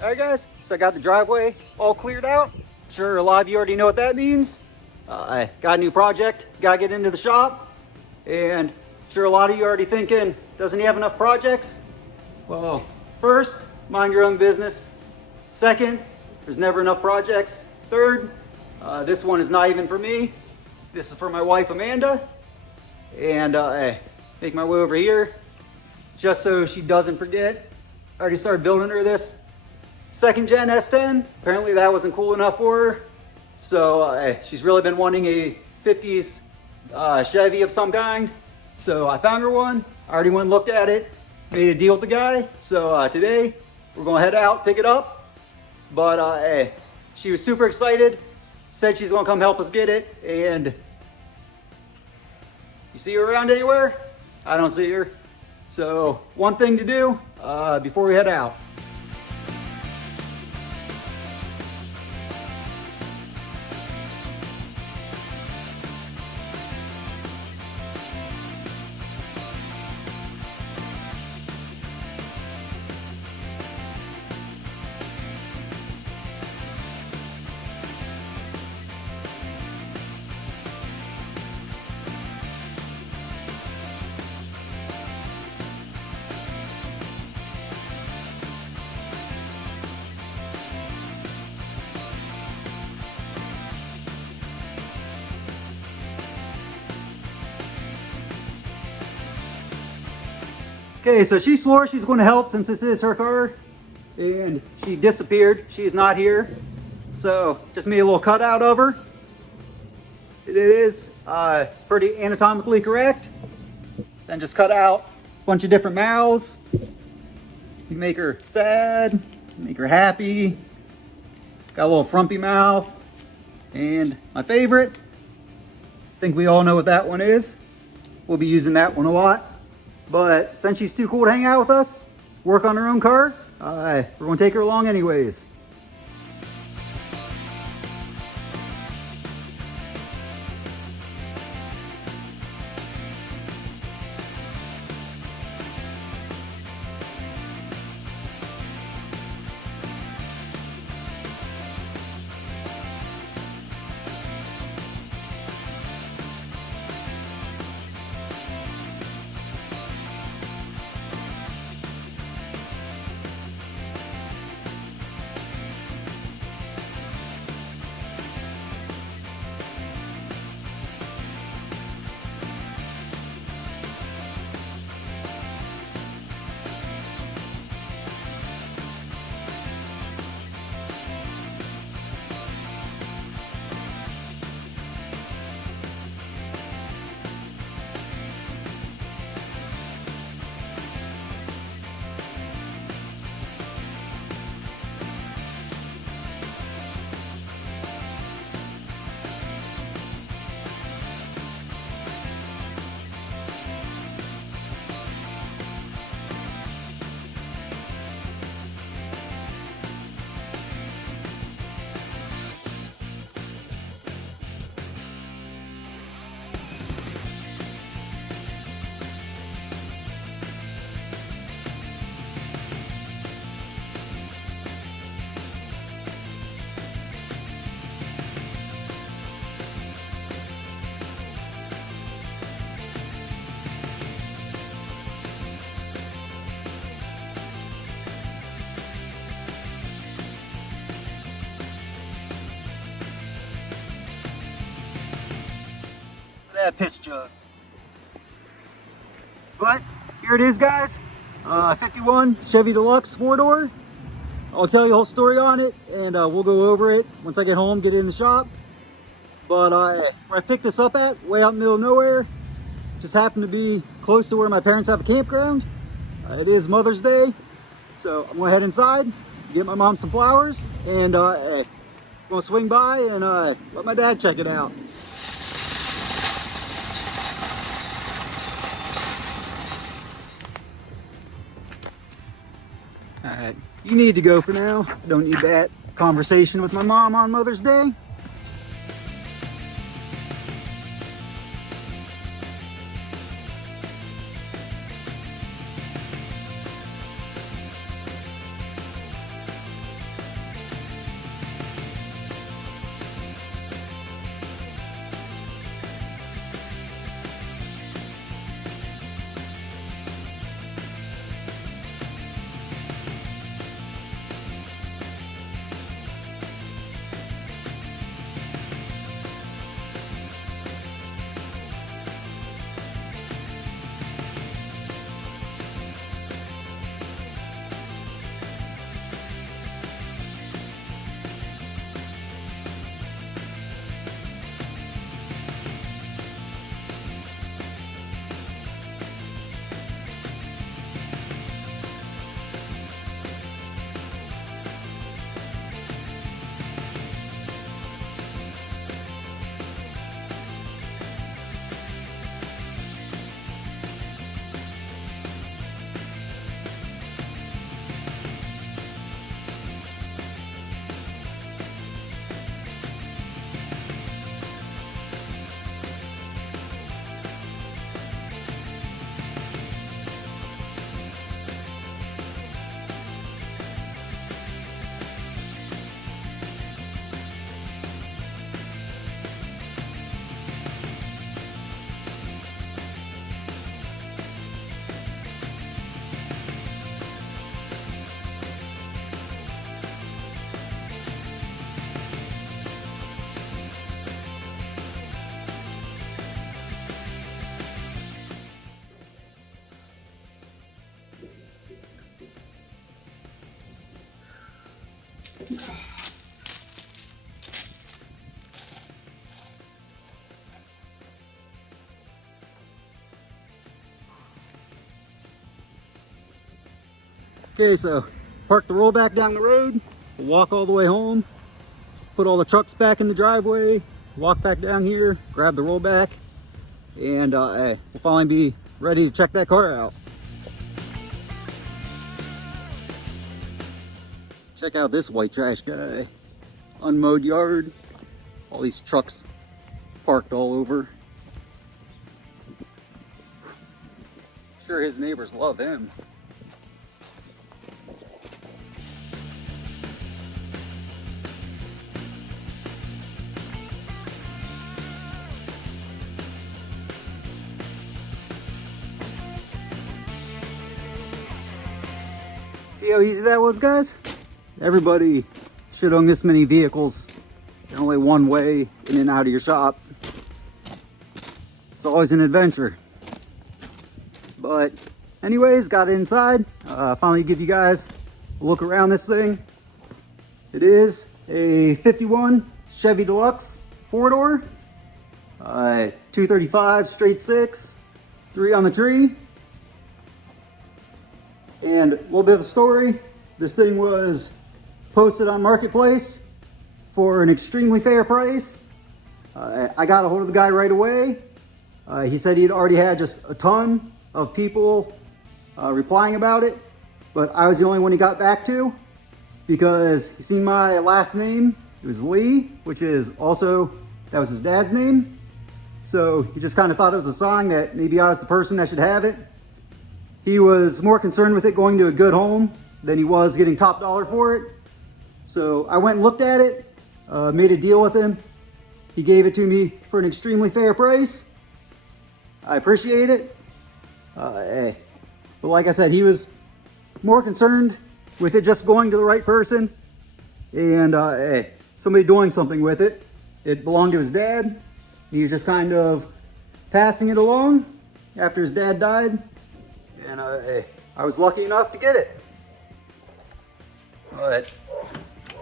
Alright guys, so I got the driveway all cleared out. Sure, a lot of you already know what that means. I got a new project, gotta get into the shop. And sure, a lot of you are already thinking, doesn't he have enough projects? Well, first, mind your own business. Second, there's never enough projects. Third, this one is not even for me. This is for my wife, Amanda. And I make my way over here just so she doesn't forget. I already started building her this 2nd gen S10. Apparently that wasn't cool enough for her. So she's really been wanting a 50s Chevy of some kind. So I found her one. I already went and looked at it. Made a deal with the guy. So today we're gonna head out, pick it up. But she was super excited. Said she's gonna come help us get it. And you see her around anywhere? I don't see her. So one thing to do before we head out. Okay, so she swore she's going to help since this is her car, and she disappeared. She is not here. So just made a little cutout of her. It is pretty anatomically correct. Then just cut out a bunch of different mouths. You make her sad, make her happy. Got a little frumpy mouth. And my favorite, I think we all know what that one is. We'll be using that one a lot. But since she's too cool to hang out with us, work on her own car, we're going to take her along anyways. That piss jug. But here it is, guys. 51 Chevy Deluxe 4-door. I'll tell you the whole story on it, and we'll go over it once I get home, get it in the shop. But where I picked this up at, way out in the middle of nowhere, just happened to be close to where my parents have a campground. It is Mother's Day, so I'm gonna head inside, get my mom some flowers, and I'm gonna swing by and let my dad check it out. Alright, you need to go for now. Don't need that conversation with my mom on Mother's Day. Okay, so park the rollback down the road, walk all the way home, put all the trucks back in the driveway, walk back down here, grab the rollback, and we'll finally be ready to check that car out. Check out this white trash guy. Unmowed yard, all these trucks parked all over. Sure his neighbors love him. See how easy that was, guys? Everybody should own this many vehicles. They're only one way in and out of your shop. It's always an adventure. But anyways, got it inside. Finally give you guys a look around this thing. It is a 51 Chevy Deluxe 4-door. 235 straight 6, 3 on the tree. And a little bit of a story. This thing was posted on Marketplace for an extremely fair price. I got a hold of the guy right away. He said he'd already had just a ton of people replying about it, but I was the only one he got back to because he seen my last name. It was Lee, which is also, that was his dad's name. So he just kind of thought it was a sign that maybe I was the person that should have it. He was more concerned with it going to a good home than he was getting top dollar for it. So I went and looked at it, made a deal with him. He gave it to me for an extremely fair price. I appreciate it. But like I said, he was more concerned with it just going to the right person and somebody doing something with it. It belonged to his dad. He was just kind of passing it along after his dad died. And I was lucky enough to get it. But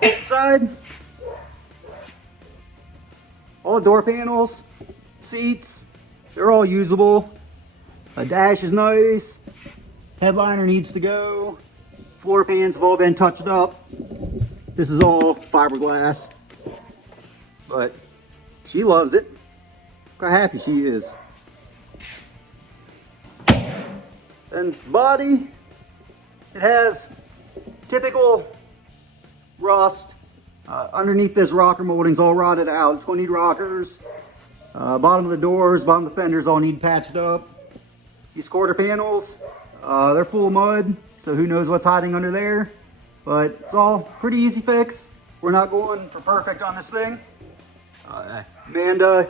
inside, all the door panels, seats, they're all usable. A dash is nice. Headliner needs to go. Floor pans have all been touched up. This is all fiberglass. But she loves it. Look how happy she is. And body, it has typical rust. Underneath this rocker molding's all rotted out. It's going to need rockers. Bottom of the doors, bottom of the fenders all need patched up. These quarter panels, they're full of mud, so who knows what's hiding under there. But it's all pretty easy fix. We're not going for perfect on this thing. Amanda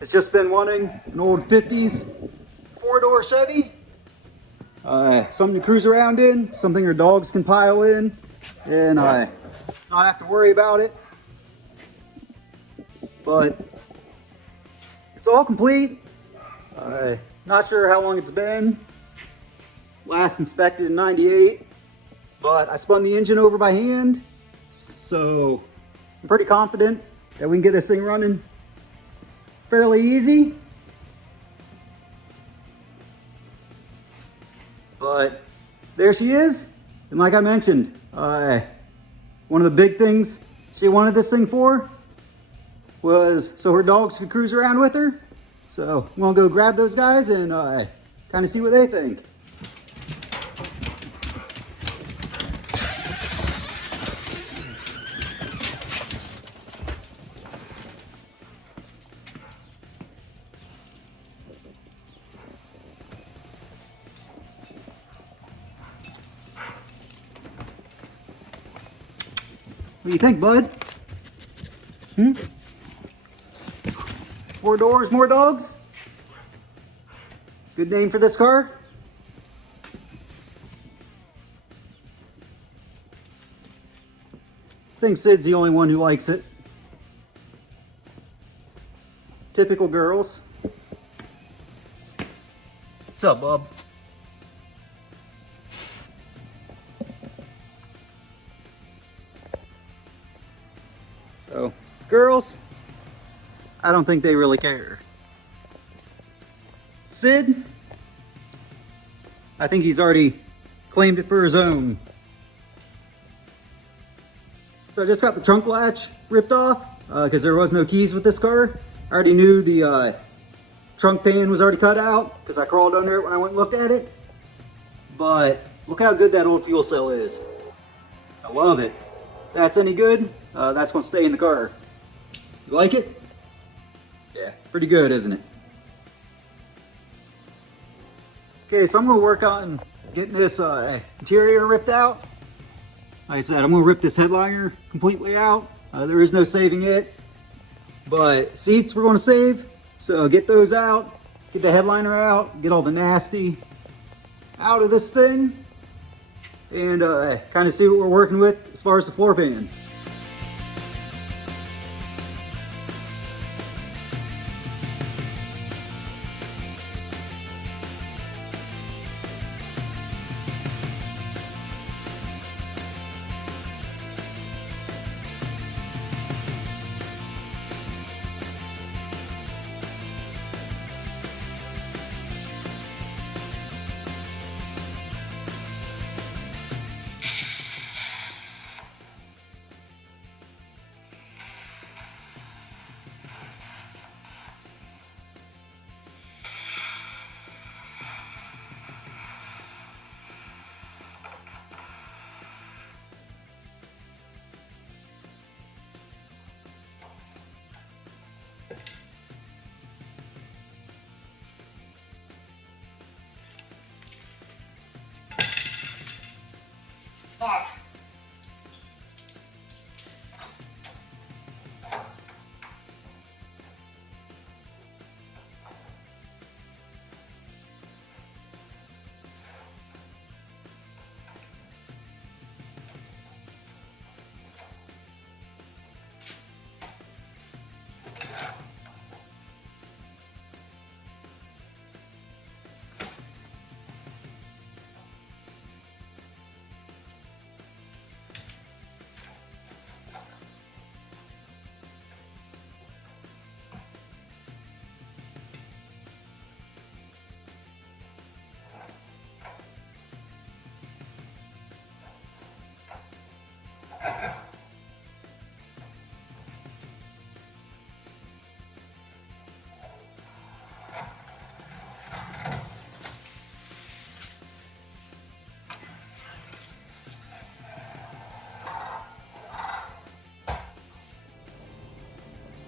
has just been wanting an old 50s 4-door Chevy. Something to cruise around in, something her dogs can pile in, and not have to worry about it. But it's all complete. Not sure how long it's been. Last inspected in '98, but I spun the engine over by hand, so I'm pretty confident that we can get this thing running fairly easy. But there she is. And like I mentioned, one of the big things she wanted this thing for was so her dogs could cruise around with her. So I'm gonna go grab those guys and kind of see what they think. What do you think, bud? 4 doors, more dogs? Good name for this car? I think Sid's the only one who likes it. Typical girls. What's up, bub? So, girls, I don't think they really care. Sid, I think he's already claimed it for his own. So I just got the trunk latch ripped off because there was no keys with this car. I already knew the trunk pan was already cut out because I crawled under it when I went and looked at it. But look how good that old fuel cell is. I love it. If that's any good, that's going to stay in the car. You like it? Yeah, pretty good, isn't it? Okay, so I'm going to work on getting this interior ripped out. Like I said, I'm going to rip this headliner completely out. There is no saving it. But seats we're going to save. So get those out. Get the headliner out. Get all the nasty out of this thing. And kind of see what we're working with as far as the floor pan.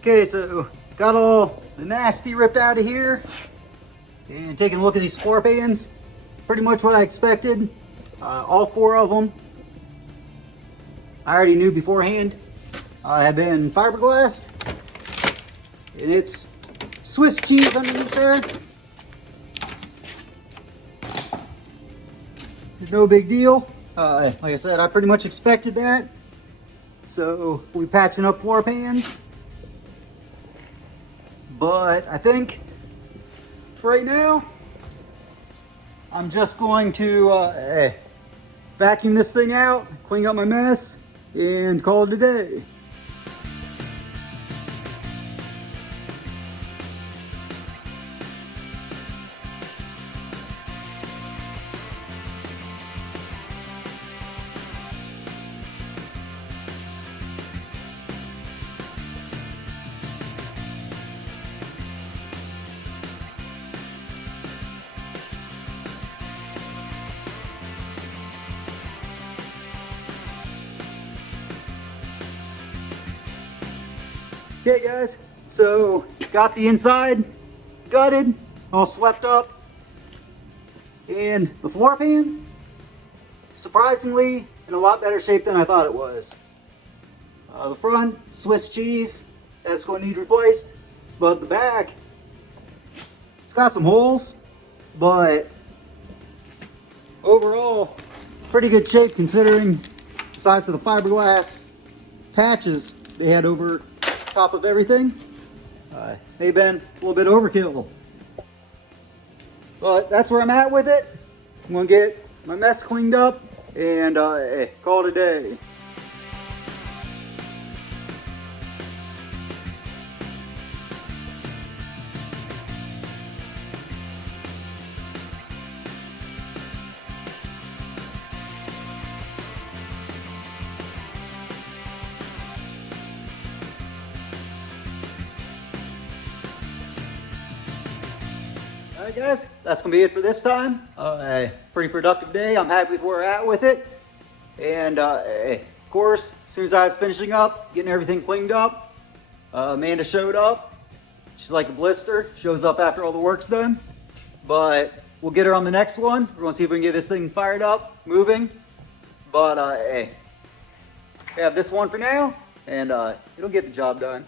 Okay, so got all the nasty ripped out of here and taking a look at these floor pans. Pretty much what I expected. All four of them I already knew beforehand have been fiberglassed, and it's Swiss cheese underneath there. No big deal. Like I said, I pretty much expected that. So we're patching up floor pans. But I think for right now, I'm just going to vacuum this thing out, clean up my mess, and call it a day. Okay guys, so got the inside gutted, all swept up, and the floor pan, surprisingly, in a lot better shape than I thought it was. The front, Swiss cheese, that's going to need replaced, but the back, it's got some holes, but overall, pretty good shape considering the size of the fiberglass patches they had over top of everything. May have been a little bit overkill, but that's where I'm at with it. I'm gonna get my mess cleaned up and call it a day. Alright guys, that's going to be it for this time. Pretty productive day. I'm happy with where we're at with it. And of course, as soon as I was finishing up, getting everything cleaned up, Amanda showed up. She's like a blister, shows up after all the work's done. But we'll get her on the next one. We're going to see if we can get this thing fired up, moving. But we have this one for now, and it'll get the job done.